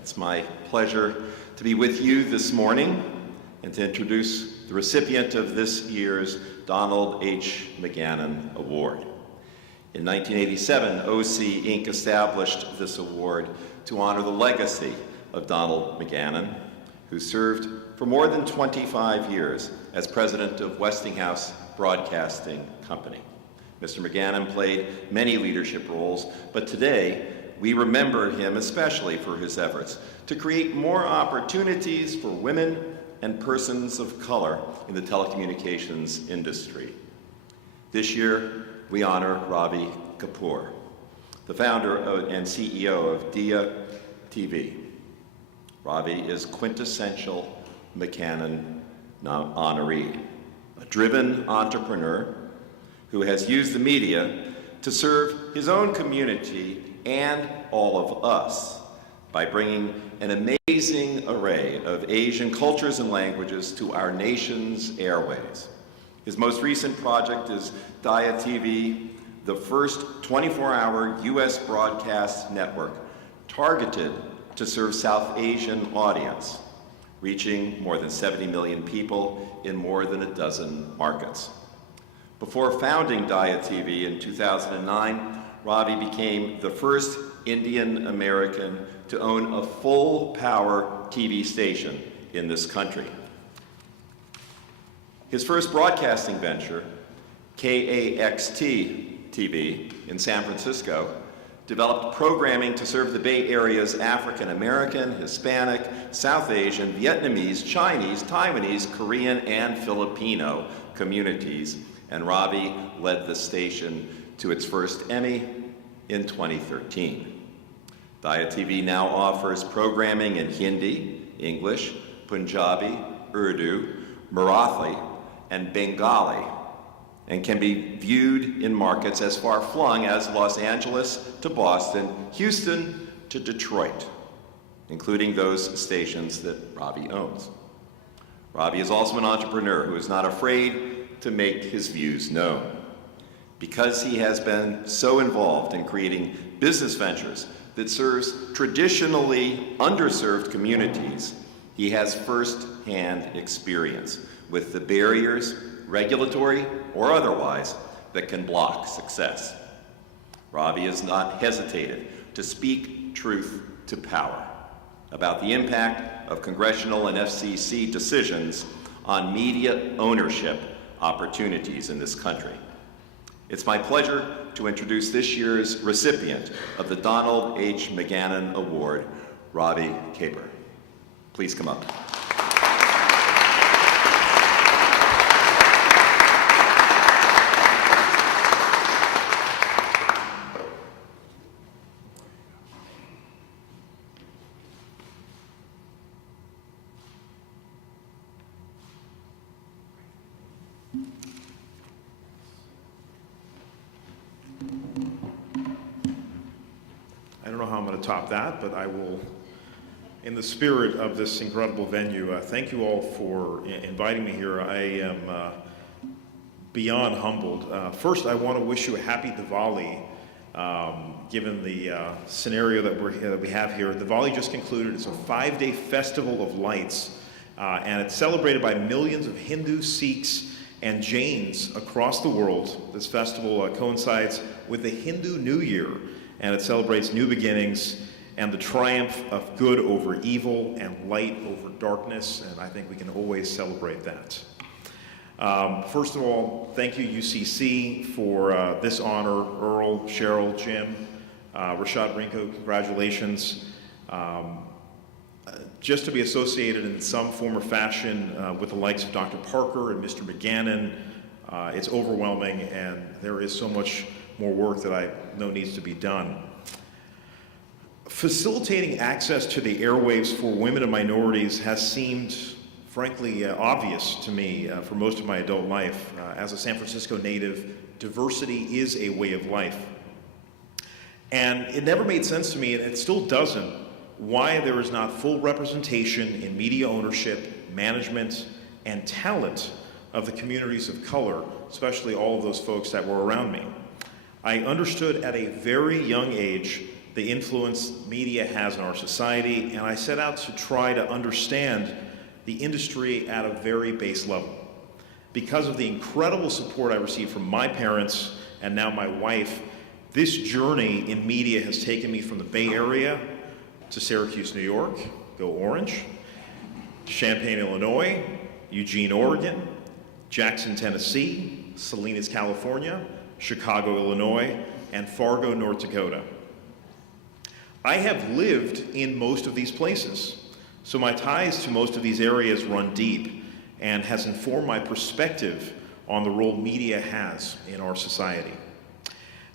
It's my pleasure to be with you this morning and to introduce the recipient of this year's Donald H. McGannon Award. In 1987, OC Inc. established this award to honor the legacy of Donald McGannon, who served for more than 25 years as president of Westinghouse Broadcasting Company. Mr. McGannon played many leadership roles, but today we remember him especially for his efforts to create more opportunities for women and persons of color in the telecommunications industry. This year, we honor Ravi Kapur, the founder and CEO of Diya TV. Ravi is quintessential McGannon honoree, a driven entrepreneur who has used the media to serve his own community and all of us by bringing an amazing array of Asian cultures and languages to our nation's airways. His most recent project is Diya TV, the first 24-hour U.S. broadcast network targeted to serve South Asian audience, reaching more than 70 million people in more than a dozen markets. Before founding Diya TV in 2009, Ravi became the first Indian American to own a full-power TV station in this country. His first broadcasting venture, KAXT TV in San Francisco, developed programming to serve the Bay Area's African American, Hispanic, South Asian, Vietnamese, Chinese, Taiwanese, Korean, and Filipino communities, and Ravi led the station to its first Emmy in 2013. Diya TV now offers programming in Hindi, English, Punjabi, Urdu, Marathi, and Bengali, and can be viewed in markets as far-flung as Los Angeles to Boston, Houston to Detroit, including those stations that Ravi owns. Ravi is also an entrepreneur who is not afraid to make his views known. Because he has been so involved in creating business ventures that serves traditionally underserved communities, he has first-hand experience with the barriers, regulatory or otherwise, that can block success. Ravi has not hesitated to speak truth to power about the impact of congressional and FCC decisions on media ownership opportunities in this country. It's my pleasure to introduce this year's recipient of the Donald H. McGannon Award, Ravi Kapur. Please come up. I don't know how I'm going to top that, but I will, in the spirit of this incredible venue, thank you all for inviting me here. I am beyond humbled. First, I want to wish you a happy Diwali, given the scenario that we have here. Diwali just concluded. It's a 5-day festival of lights, and it's celebrated by millions of Hindus, Sikhs, and Jains across the world. This festival coincides with the Hindu New Year, and it celebrates new beginnings and the triumph of good over evil and light over darkness, and I think we can always celebrate that. First of all, thank you, UCC, for this honor. Earl, Cheryl, Jim, Rashad Brinko, congratulations. Just to be associated in some form or fashion with the likes of Dr. Parker and Mr. McGannon, it's overwhelming, and there is so much more work that I know needs to be done. Facilitating access to the airwaves for women and minorities has seemed, frankly, obvious to me for most of my adult life. As a San Francisco native, diversity is a way of life. And it never made sense to me, and it still doesn't, why there is not full representation in media ownership, management, and talent of the communities of color, especially all of those folks that were around me. I understood at a very young age the influence media has in our society, and I set out to try to understand the industry at a very base level. Because of the incredible support I received from my parents and now my wife, this journey in media has taken me from the Bay Area to Syracuse, New York, go Orange, Champaign, Illinois, Eugene, Oregon, Jackson, Tennessee, Salinas, California, Chicago, Illinois, and Fargo, North Dakota. I have lived in most of these places, so my ties to most of these areas run deep and has informed my perspective on the role media has in our society.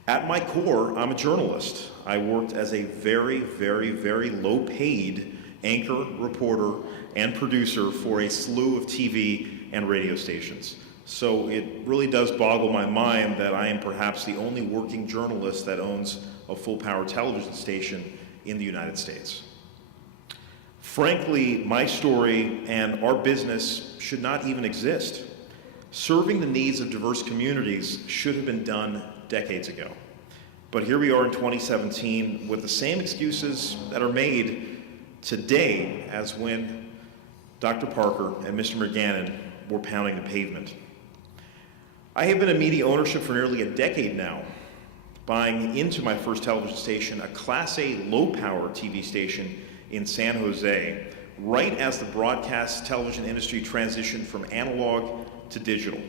At my core, I'm a journalist. I worked as a very, very, very low-paid anchor, reporter, and producer for a slew of TV and radio stations. So it really does boggle my mind that I am perhaps the only working journalist that owns a full-power television station in the United States. Frankly, my story and our business should not even exist. Serving the needs of diverse communities should have been done decades ago. But here we are in 2017 with the same excuses that are made today as when Dr. Parker and Mr. McGannon were pounding the pavement. I have been in media ownership for nearly a decade now, buying into my first television station, a Class A low-power TV station in San Jose, right as the broadcast television industry transitioned from analog to digital.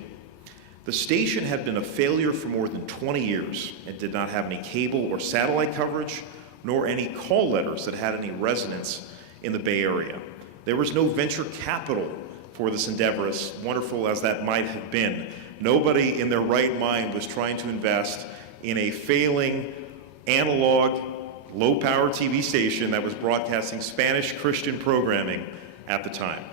The station had been a failure for more than 20 years. It did not have any cable or satellite coverage, nor any call letters that had any resonance in the Bay Area. There was no venture capital for this endeavor, as wonderful as that might have been. Nobody in their right mind was trying to invest in a failing analog low-power TV station that was broadcasting Spanish Christian programming at the time.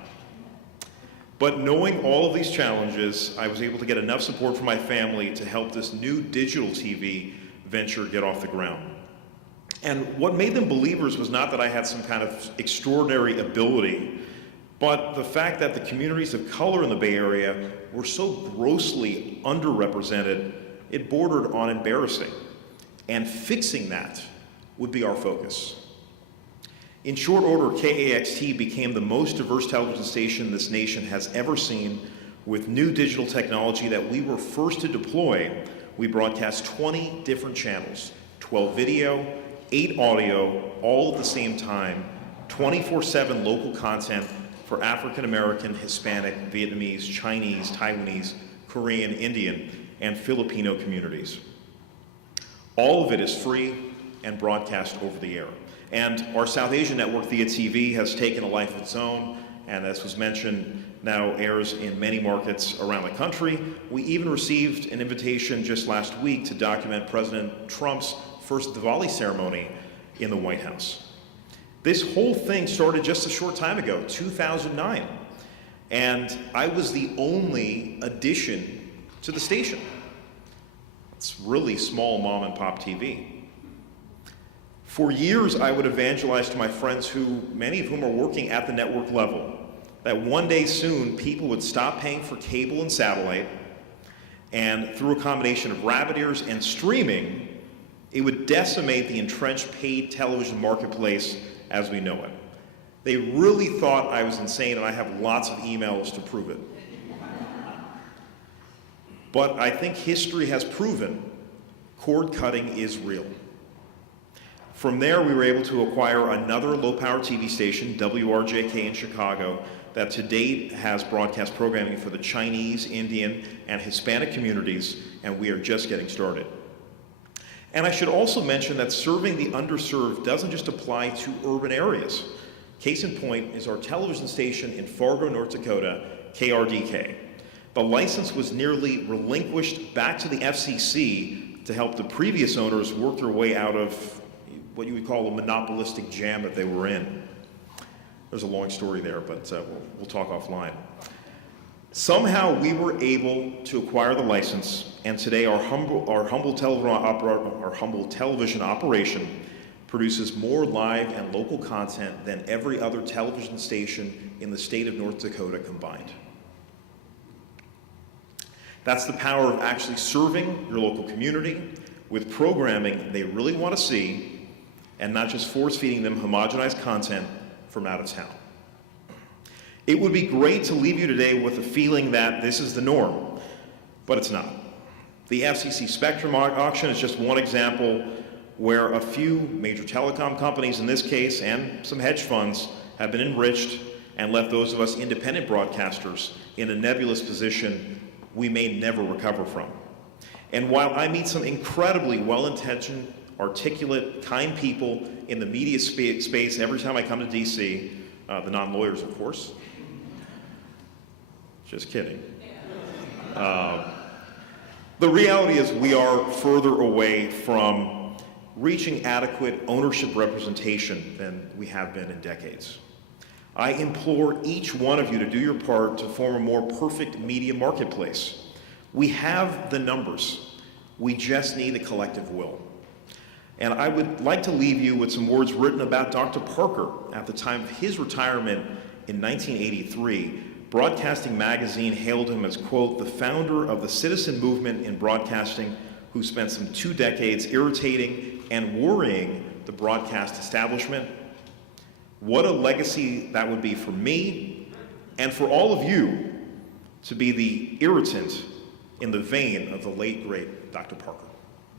But knowing all of these challenges, I was able to get enough support from my family to help this new digital TV venture get off the ground. And what made them believers was not that I had some kind of extraordinary ability, but the fact that the communities of color in the Bay Area were so grossly underrepresented, it bordered on embarrassing. And fixing that would be our focus. In short order, KAXT became the most diverse television station this nation has ever seen. With new digital technology that we were first to deploy, we broadcast 20 different channels, 12 video, 8 audio, all at the same time, 24/7 local content for African American, Hispanic, Vietnamese, Chinese, Taiwanese, Korean, Indian, and Filipino communities. All of it is free and broadcast over the air. And our South Asian network, Diya TV, has taken a life of its own, and as was mentioned, now airs in many markets around the country. We even received an invitation just last week to document President Trump's first Diwali ceremony in the White House. This whole thing started just a short time ago, 2009, and I was the only addition to the station. It's really small mom and pop TV. For years, I would evangelize to my friends many of whom are working at the network level, that one day soon, people would stop paying for cable and satellite, and through a combination of rabbit ears and streaming, it would decimate the entrenched paid television marketplace as we know it. They really thought I was insane, and I have lots of emails to prove it. But I think history has proven cord cutting is real. From there, we were able to acquire another low-power TV station, WRJK in Chicago, that to date has broadcast programming for the Chinese, Indian, and Hispanic communities, and we are just getting started. And I should also mention that serving the underserved doesn't just apply to urban areas. Case in point is our television station in Fargo, North Dakota, KRDK. The license was nearly relinquished back to the FCC to help the previous owners work their way out of what you would call a monopolistic jam that they were in. There's a long story there, but we'll talk offline. Somehow we were able to acquire the license, and today our humble television operation produces more live and local content than every other television station in the state of North Dakota combined. That's the power of actually serving your local community with programming they really want to see and not just force-feeding them homogenized content from out of town. It would be great to leave you today with a feeling that this is the norm, but it's not. The FCC Spectrum auction is just one example where a few major telecom companies in this case, and some hedge funds, have been enriched and left those of us independent broadcasters in a nebulous position we may never recover from. And while I meet some incredibly well-intentioned, articulate, kind people in the media space every time I come to DC, the non-lawyers, of course. Just kidding. The reality is we are further away from reaching adequate ownership representation than we have been in decades. I implore each one of you to do your part to form a more perfect media marketplace. We have the numbers. We just need the collective will. And I would like to leave you with some words written about Dr. Parker at the time of his retirement in 1983. Broadcasting Magazine hailed him as, quote, the founder of the citizen movement in broadcasting who spent some 2 decades irritating and worrying the broadcast establishment. What a legacy that would be for me and for all of you to be the irritant in the vein of the late, great Dr. Parker.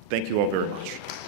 Thank you all very much.